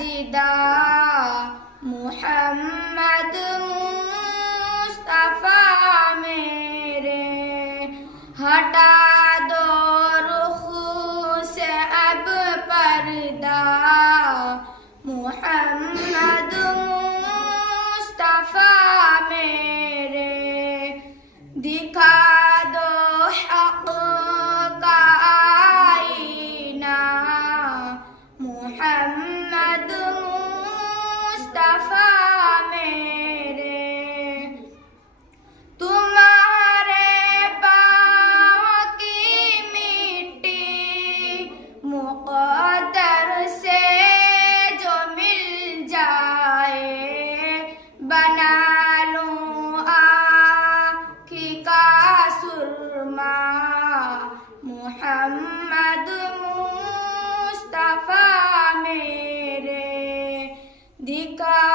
سجدہ محمد مصطفیٰ میرے، ہٹا دو رخ سے اب پردہ محمد مصطفیٰ میرے، دکھا دو حق کا آئینہ محمد مصطفیٰ میرے، تمہارے پاؤں کی مٹی مقدر سے جو مل جائے، بنا لوں آنکھ کا سرما محمد مصطفیٰ میرے، دکھا